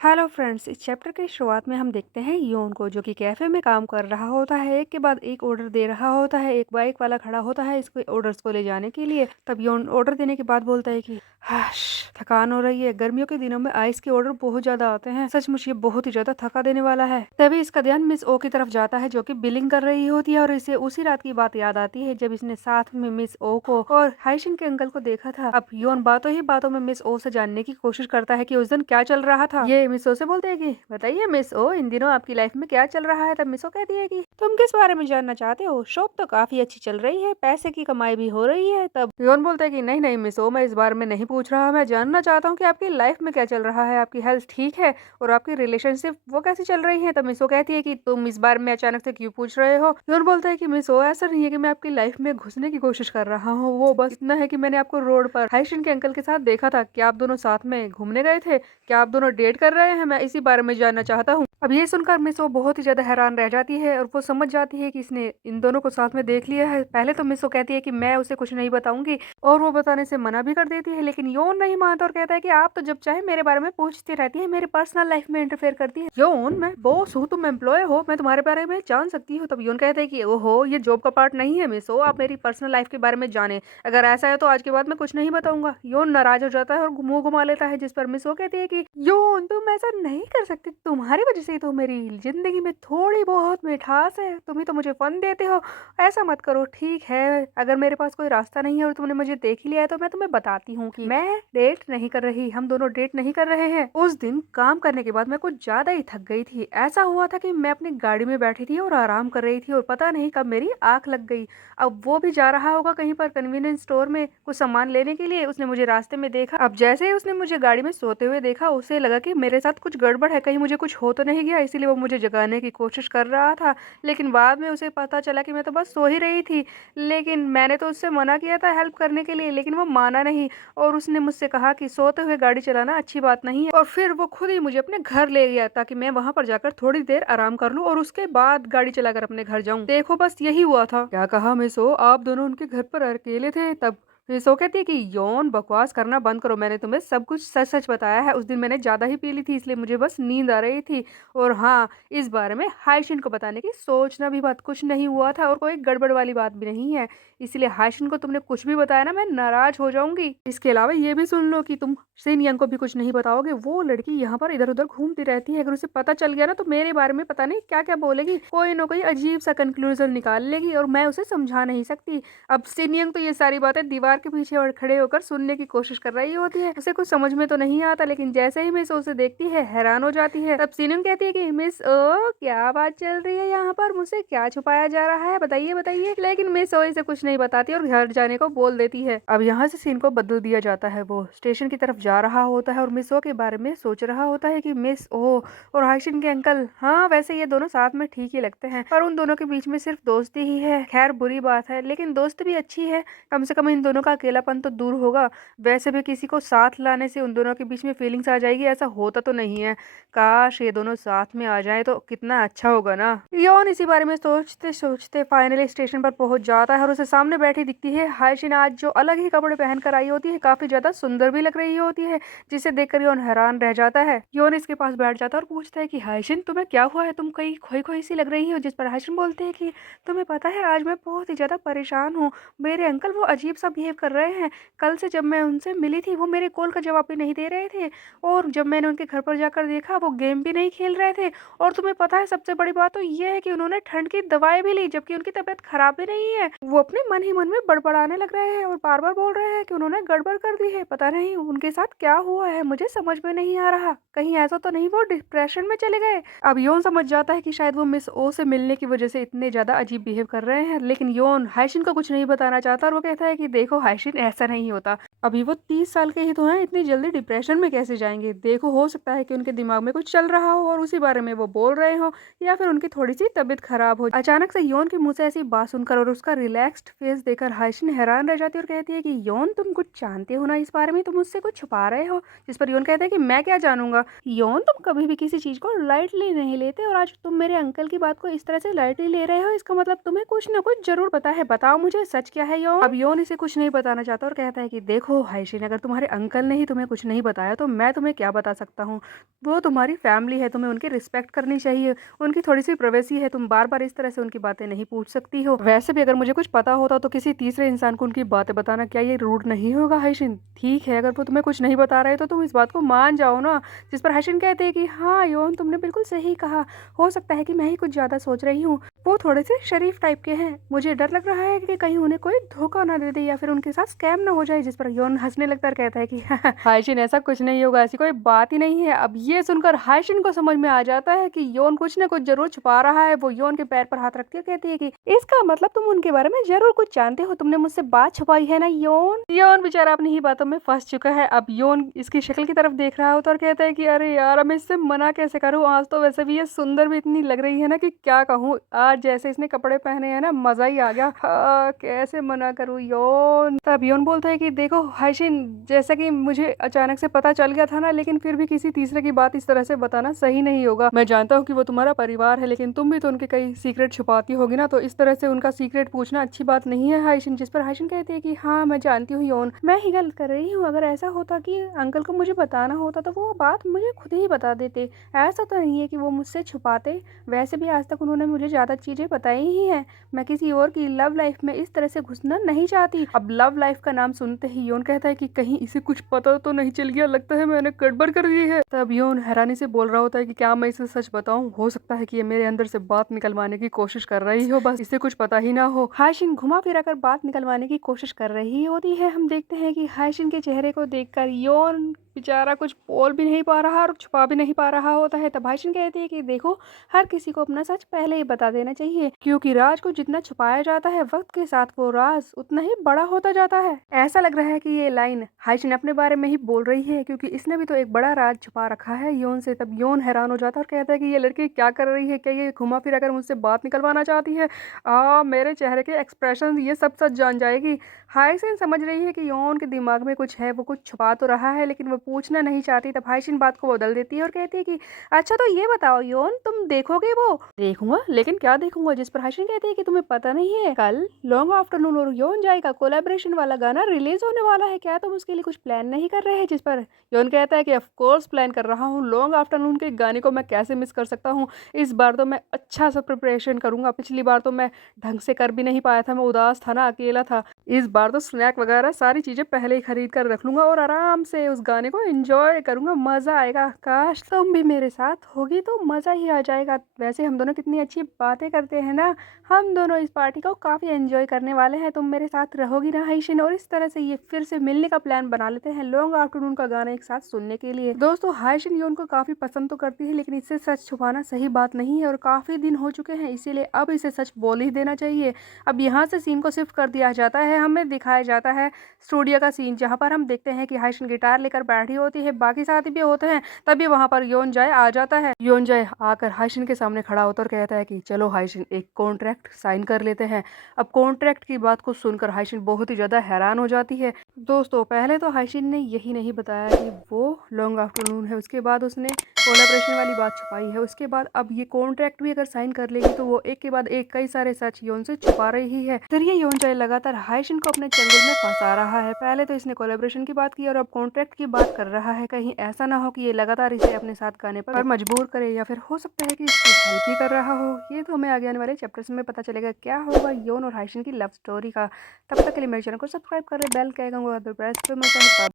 Hello friends, इस chapter की शुरुआत में हम देखते हैं योन को जो कि कैफे में काम कर रहा होता है। एक के बाद एक ऑर्डर दे रहा होता है। एक बाइक वाला खड़ा होता है इसको ऑर्डर्स को ले जाने के लिए। तब योन ऑर्डर देने के बाद बोलता है कि हाश, थकान हो रही है। गर्मियों के दिनों में आइस के ऑर्डर बहुत ज्यादा आते हैं। सचमुच ये बहुत ही ज्यादा थका देने वाला है। तभी इसका ध्यान मिस ओ की तरफ जाता है जो कि बिलिंग कर रही होती है और इसे उसी रात की बात याद आती है जब इसने साथ में मिस ओ को और हाइशिन के अंकल को देखा था। अब योन बातों ही बातों में मिस ओ से जानने की कोशिश करता है कि उस दिन क्या चल रहा था। ये मिस ओ से बोलते हैं कि बताइए मिस ओ, इन दिनों आपकी लाइफ में क्या चल रहा है। तब मिस ओ कहती है कि तुम किस बारे में जानना चाहते हो। शॉप तो काफी अच्छी चल रही है, पैसे की कमाई भी हो रही है। तब योन बोलता है कि नहीं नहीं मिस ओ, मैं इस बारे में नहीं पूछ रहा। मैं जानना चाहता हूँ कि आपकी लाइफ में क्या चल रहा है, आपकी हेल्थ ठीक है और आपकी रिलेशनशिप वो कैसी चल रही है। तब मिस ओ कहती है कि तुम इस बारे में अचानक से क्यों पूछ रहे हो। योन बोलता है कि मिस ओ, ऐसा नहीं है कि मैं आपकी लाइफ में घुसने की कोशिश कर रहा हूँ। वो बस इतना है कि मैंने आपको रोड पर हाइशिन के अंकल के साथ देखा था। क्या आप दोनों साथ में घूमने गए थे? क्या आप दोनों डेट कर रहे हैं? मैं इसी बारे में जानना चाहता हूँ। अब ये सुनकर मिस ओ बहुत ही ज्यादा हैरान रह जाती है और वो समझ जाती है कि इसने इन दोनों को साथ में देख लिया है। पहले तो मिस ओ कहती है कि मैं उसे कुछ नहीं बताऊंगी और वो बताने से मना भी कर देती है, लेकिन योन नहीं मानता और कहता है कि आप तो जब चाहे मेरे बारे में पूछती रहती है, मेरे पर्सनल लाइफ में इंटरफेयर करती है। योन, मैं बॉस हूँ, तुम एम्प्लॉय हो, मैं तुम्हारे बारे में जान सकती हूँ। तब योन कहता है कि ओहो, ये जॉब का पार्ट नहीं है मिस ओ, आप मेरी पर्सनल लाइफ के बारे में जाने। अगर ऐसा है तो आज के बाद मैं कुछ नहीं बताऊंगा। योन नाराज हो जाता है और मुंह घुमा लेता है, जिस पर मिस ओ कहती है कि योन, तुम ऐसा नहीं कर सकती। तुम्हारी वजह से ही तो मेरी जिंदगी में थोड़ी बहुत मिठास है। तुम ही तो मुझे फन देते हो। ऐसा मत करो, ठीक है। अगर मेरे पास कोई रास्ता नहीं है और तुमने मुझे देख ही लिया है तो मैं तुम्हें बताती हूँ कि मैं डेट नहीं कर रही, हम दोनों डेट नहीं कर रहे हैं। उस दिन काम करने के बाद मैं कुछ ज्यादा ही थक गई थी। ऐसा हुआ था कि मैं अपनी गाड़ी में बैठी थी और आराम कर रही थी और पता नहीं कब मेरी आंख लग गई। अब वो भी जा रहा होगा कहीं पर कन्वीनियंस स्टोर में कुछ सामान लेने के लिए। उसने मुझे रास्ते में देखा। अब जैसे ही उसने मुझे गाड़ी में सोते हुए देखा, उसे लगा कि मेरे साथ कुछ गड़बड़ है, कहीं मुझे कुछ हो तो नहीं गया, इसीलिए वो मुझे जगाने की कोशिश कर रहा था। लेकिन बाद में उसे पता चला कि मैं तो बस सो ही रही थी। लेकिन मैंने तो उससे मना किया था हेल्प करने के लिए, लेकिन वो माना नहीं और उसने मुझसे कहा कि सोते हुए गाड़ी चलाना अच्छी बात नहीं है। और फिर वो खुद ही मुझे अपने घर ले गया ताकि मैं वहां पर जाकर थोड़ी देर आराम कर लूं और उसके बाद गाड़ी चलाकर अपने घर जाऊं। देखो, बस यही हुआ था। क्या कहा मिस ओ, आप दोनों उनके घर पर अकेले थे? तब मिस ओ कहती है कि यौन, बकवास करना बंद करो। मैंने तुम्हें सब कुछ सच सच बताया है। उस दिन मैंने ज्यादा ही पी ली थी, इसलिए मुझे बस नींद आ रही थी। और हाँ, इस बारे में हाइशिन को बताने की सोचना भी मत। कुछ नहीं हुआ था और कोई गड़बड़ वाली बात भी नहीं है। इसलिए हाइशिन को तुमने कुछ भी बताया ना, मैं नाराज हो जाऊंगी। इसके अलावा ये भी सुन लो कि तुम सिन यंग को भी कुछ नहीं बताओगे। वो लड़की यहाँ पर इधर उधर घूमती रहती है। अगर उसे पता चल गया ना तो मेरे बारे में पता नहीं क्या क्या बोलेगी, कोई ना कोई अजीब सा कंक्लूजन निकाल लेगी और मैं उसे समझा नहीं सकती। अब सिन यंग तो ये सारी बातें दीवार के पीछे और खड़े होकर सुनने की कोशिश कर रही होती है। उसे कुछ समझ में तो नहीं आता, लेकिन जैसे ही मिस उसे देखती है हैरान हो जाती है। तब सिन यंग कहती है कि मिस ओ, क्या बात चल रही है यहाँ पर, मुझसे क्या छुपाया जा रहा है, बताइए बताइए। लेकिन मिस ओ इसे कुछ नहीं बताती और घर जाने को बोल देती है। अब यहाँ से सीन को बदल दिया जाता है। वो स्टेशन की तरफ जा रहा होता है और मिस ओ के बारे में सोच रहा होता है कि मिस ओ और हाइशिन के अंकल, हाँ वैसे ये दोनों साथ में ठीक ही लगते हैं, पर उन दोनों के बीच में सिर्फ दोस्ती ही है। खैर बुरी बात है, लेकिन दोस्त भी अच्छी है। कम से कम इन दोनों का अकेलापन तो दूर होगा। वैसे भी किसी को साथ लाने से उन दोनों के बीच में फीलिंग्स आ जाएगी, ऐसा होता तो नहीं है। काश ये दोनों साथ में आ जाए तो कितना अच्छा होगा ना। यौन इसी बारे में सोचते सोचते फाइनली स्टेशन पर पहुंच जाता है और उसे सामने बैठी दिखती है हाइशिन। आज जो अलग ही कपड़े पहनकर आई होती है, काफी ज्यादा सुंदर भी लग रही होती है, जिसे देखकर यौन हैरान रह जाता है। यौन इसके पास बैठ जाता है और पूछता है कि हाइशिन, तुम्हें क्या हुआ है, तुम कहीं खोई खोई सी लग रही हो। जिस पर हाइशिन बोलते हैं कि तुम्हें पता है आज मैं बहुत ही ज्यादा परेशान हूँ। मेरे अंकल वो अजीब सा बिहेव कर रहे हैं। कल से जब मैं उनसे मिली थी वो मेरे कॉल का जवाब भी नहीं दे रहे थे और जब मैंने उनके घर पर जाकर देखा वो गेम भी नहीं खेल रहे थे। और तुम्हें पता है सबसे बड़ी बात तो ये है कि उन्होंने ठंड की दवाई भी ली जबकि उनकी तबीयत खराब भी नहीं है। वो अपने मन ही मन में बड़बड़ाने लग रहे हैं और बार बार बोल रहे हैं कि उन्होंने गड़बड़ कर दी है। पता नहीं उनके साथ क्या हुआ है, मुझे समझ में नहीं आ रहा। कहीं ऐसा तो नहीं वो डिप्रेशन में चले गए। अब योन समझ जाता है कि शायद वो मिस ओ से मिलने की वजह से इतने ज्यादा अजीब बिहेव कर रहे हैं, लेकिन योन हाइशिन को कुछ नहीं बताना चाहता और वो कहता है कि देखो हाइशिन, ऐसा नहीं होता। अभी वो 30 साल के ही तो हैं, इतनी जल्दी डिप्रेशन में कैसे जाएंगे। देखो, हो सकता है कि उनके दिमाग में कुछ चल रहा हो और उसी बारे में वो बोल रहे हो, या फिर उनकी थोड़ी सी तबीयत खराब हो। अचानक से योन के मुंह से ऐसी बात सुनकर और उसका रिलैक्स्ड फेस देखकर हाइशिन हैरान रह जाती है और कहती है कि योन, तुम कुछ जानते हो ना इस बारे में, तुम मुझसे कुछ छुपा रहे हो। जिस पर योन कहता है कि मैं क्या जानूंगा। योन, तुम कभी भी किसी चीज को लाइटली नहीं लेते और आज तुम मेरे अंकल की बात को इस तरह से लाइटली ले रहे हो, इसका मतलब तुम्हें कुछ ना कुछ जरूर पता है। बताओ मुझे, सच क्या है योन। अब योन इसे कुछ नहीं नहीं बताना चाहता और कहता है कि देखो हाइशिन, अगर तुम्हारे अंकल ने ही तुम्हें कुछ नहीं बताया तो मैं तुम्हें क्या बता सकता हूँ। वो तुम्हारी फैमिली है, तुम्हें उनकी रिस्पेक्ट करनी चाहिए, उनकी थोड़ी सी प्राइवेसी है, तुम बार बार इस तरह से उनकी बातें नहीं पूछ सकती हो। वैसे भी अगर मुझे कुछ पता होता तो किसी तीसरे इंसान को उनकी बातें बताना क्या ये रूड नहीं होगा हाइशिन? ठीक है, अगर वो तुम्हें कुछ नहीं बता रहे तो तुम इस बात को मान जाओ ना। जिस पर हाइशिन कहते हैं कि हाँ योन, तुमने बिल्कुल सही कहा, हो सकता है कि मैं ही कुछ ज्यादा सोच रही हूँ। वो थोड़े से शरीफ टाइप के हैं, मुझे डर लग रहा है कि कहीं उन्हें कोई धोखा ना दे दे या फिर उनके साथ स्कैम ना हो जाए। जिस पर योन हंसने लगता है, कहता है कि हाइशिन ऐसा कुछ नहीं होगा, ऐसी कोई बात ही नहीं है। अब ये सुनकर हाइशिन को समझ में आ जाता है कि योन कुछ न कुछ जरूर छुपा रहा है। वो योन के पैर पर हाथ रखती है, कहती है कि इसका मतलब तुम उनके बारे में जरूर कुछ जानते हो, तुमने मुझसे बात छुपाई है ना योन। योन बेचारा अपनी ही बातों में फंस चुका है। अब योन इसकी शक्ल की तरफ देख रहा होता और कहता है कि अरे यार, अब मैं इससे मना कैसे करूँ, आज तो वैसे भी ये सुंदर भी इतनी लग रही है ना कि क्या कहूँ। आज जैसे इसने कपड़े पहने हैं ना, मजा ही आ गया। हाँ, कैसे मना करूँ योन। तब योन बोलता है कि देखो हाइशिन, जैसा कि मुझे अचानक से पता चल गया था ना, लेकिन फिर भी किसी तीसरे की बात इस तरह से बताना सही नहीं होगा। मैं जानता हूँ कि वो तुम्हारा परिवार है, लेकिन तुम भी तो उनके कई सीक्रेट छुपाती होगी ना, तो इस तरह से उनका सीक्रेट पूछना अच्छी बात नहीं है हाइशिन। जिस पर हाइशिन कहती है कि हाँ मैं जानती हूँ योन, मैं ही गलत कर रही हूँ। अगर ऐसा होता कि अंकल को मुझे बताना होता तो वो बात मुझे खुद ही बता देते, ऐसा तो नहीं है कि वो मुझसे छुपाते। वैसे भी आज तक उन्होंने मुझे ज्यादा चीजें बताई ही हैं। मैं किसी और की लव लाइफ में इस तरह से घुसना नहीं चाहती। अब लव लाइफ का नाम सुनते ही योन कहता है कि कहीं इसे कुछ पता तो नहीं चल गया, लगता है मैंने गड़बड़ कर दी है। तब योन हैरानी से बोल रहा होता है कि क्या मैं इसे सच बताऊं, हो सकता है कि ये मेरे अंदर से बात निकलवाने की कोशिश कर रही हो, बस इसे कुछ पता ही ना हो। हाइशिन घुमा फिरा कर बात निकलवाने की कोशिश कर रही होती है। हम देखते हैं कि हाइशिन के चेहरे को देखकर योन बेचारा कुछ बोल भी नहीं पा रहा और छुपा भी नहीं पा रहा होता है। तब हाइशिन कहती है कि देखो, हर किसी को अपना सच पहले ही बता देना चाहिए, क्योंकि राज को जितना छुपाया जाता है वक्त के साथ वो राज उतना ही बड़ा होता जाता है। ऐसा लग रहा है कि ये लाइन हाइशिन अपने बारे में ही बोल रही है, क्योंकि इसने भी तो एक बड़ा राज छुपा रखा है योन से। तब योन हैरान हो जाता है और कहता है कि ये लड़की क्या कर रही है, क्या ये घुमा फिरा कर मुझसे बात निकलवाना चाहती है। मेरे चेहरे के एक्सप्रेशन ये सब सच जान जाएगी। हाइशिन समझ रही है कि योन के दिमाग में कुछ है, वो कुछ छुपा तो रहा है लेकिन वो पूछना नहीं चाहती। तब हाइशिन बात को बदल देती है और कहती है कि अच्छा तो ये बताओ योन, तुम देखोगे वो? देखूंगा, लेकिन क्या देखूंगा? जिस पर हाइशिन कहती है कि तुम्हें पता नहीं है, कल लॉन्ग आफ्टरनून और योन जाए का कोलैबोरेशन वाला गाना रिलीज होने वाला है, क्या तुम उसके लिए कुछ प्लान नहीं कर रहे हैं? जिस पर योन कहता है कि ऑफ कोर्स प्लान कर रहा हूँ, लॉन्ग आफ्टरनून के गाने को मैं कैसे मिस कर सकता हूँ। इस बार तो मैं अच्छा सा प्रिपरेशन करूंगा, पिछली बार तो मैं ढंग से कर भी नहीं पाया था, मैं उदास था ना, अकेला था। इस बार तो स्नैक वगैरह सारी चीजें पहले ही खरीद कर रख लूंगा और आराम से उस गाने को एंजॉय करूंगा, मजा आएगा। काश तुम भी मेरे साथ होगी तो मजा ही आ जाएगा। वैसे हम दोनों कितनी अच्छी बातें करते हैं ना, हम दोनों इस पार्टी को काफी एंजॉय करने वाले हैं। तुम मेरे साथ रहोगी ना हाइशिन? और इस तरह से ये फिर से मिलने का प्लान बना लेते हैं लॉन्ग आफ्टरनून का गाना एक साथ सुनने के लिए। दोस्तों हाइशिन योन को काफी पसंद तो करती है, लेकिन इससे सच छुपाना सही बात नहीं है और काफी दिन हो चुके हैं, इसीलिए अब इसे सच बोल ही देना चाहिए। अब यहाँ से सीन को शिफ्ट कर दिया जाता है, हमें दिखाया जाता है स्टूडियो का सीन, जहाँ पर हम देखते हैं कि हाइशिन गिटार लेकर बैठी होती है, बाकी साथी भी होते हैं। तभी वहां पर योन जाए आ जाता है। योन जाए आकर हाइशिन के सामने खड़ा होता और कहता है कि चलो हाइशिन, एक कॉन्ट्रैक्ट साइन कर लेते हैं। अब कॉन्ट्रैक्ट की बात को सुनकर हाइशिन बहुत ही ज्यादा हैरान हो जाती है। दोस्तों पहले तो हाइशिन ने यही नहीं बताया कि वो लॉन्ग आफ्टरनून है, उसके बाद उसने कोलैबोरेशन वाली बात छुपाई है, उसके बाद अब ये कॉन्ट्रैक्ट भी अगर साइन कर लेगी तो वो एक के बाद एक कई सारे सच योन से छुपा रही है। फिर ये योन जाए लगातार हाइशिन को अपने चंगुल में फंसा रहा है। पहले तो इसने कोलैबोरेशन की बात की और अब कॉन्ट्रैक्ट की बात कर रहा है। कहीं ऐसा ना हो कि ये लगातार इसे अपने साथ गाने पर मजबूर करे, या फिर हो सकता है कि इसकी हेल्प ही कर रहा हो। ये तो हमें आगे आने वाले चैप्टर्स में पता चलेगा क्या होगा योन और हाइशिन की लव स्टोरी का। तब तक के लिए मेरे चैनल को सब्सक्राइब कर ले, बेल के आइकन को प्रेस पे।